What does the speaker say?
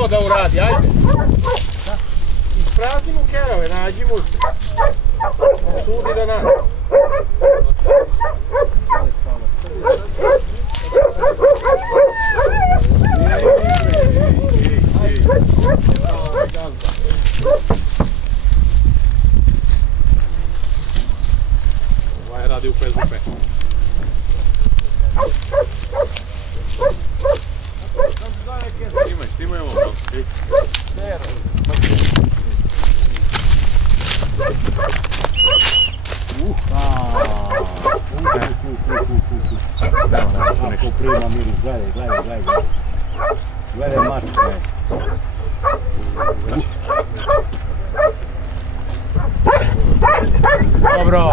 to da uradi, ajde. Isprazni mu kerove, nađi mu se. Sudi da nađe. Ovaj radi u PZP. Snimaj ovo. Ako prima miris, gledaj. Gledaj mačke. Dobro.